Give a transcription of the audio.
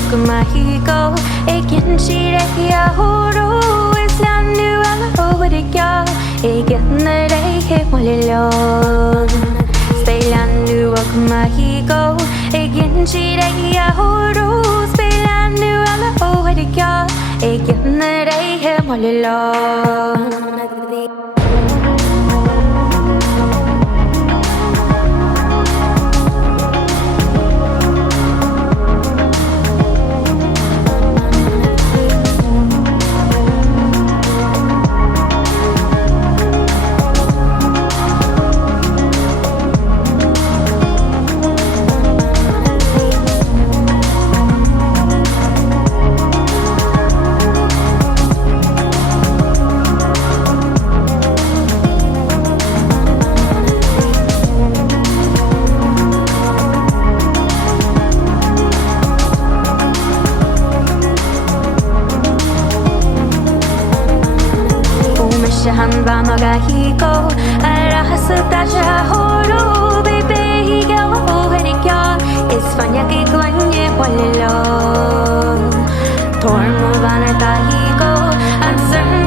mahiko Ekin shireki ahoro Islanu ala overikya Ekin nereke molilo Spelanu mahiko Ekin shireki ahoro Spelanu ala overikya Ekin nereke molilo Shahan Bamagahiko, Arahasutaja Horo, Bebe Higawa Overikya, Isfanyaki Gwanye Polilo, Tormo Vanatahiko, and Certain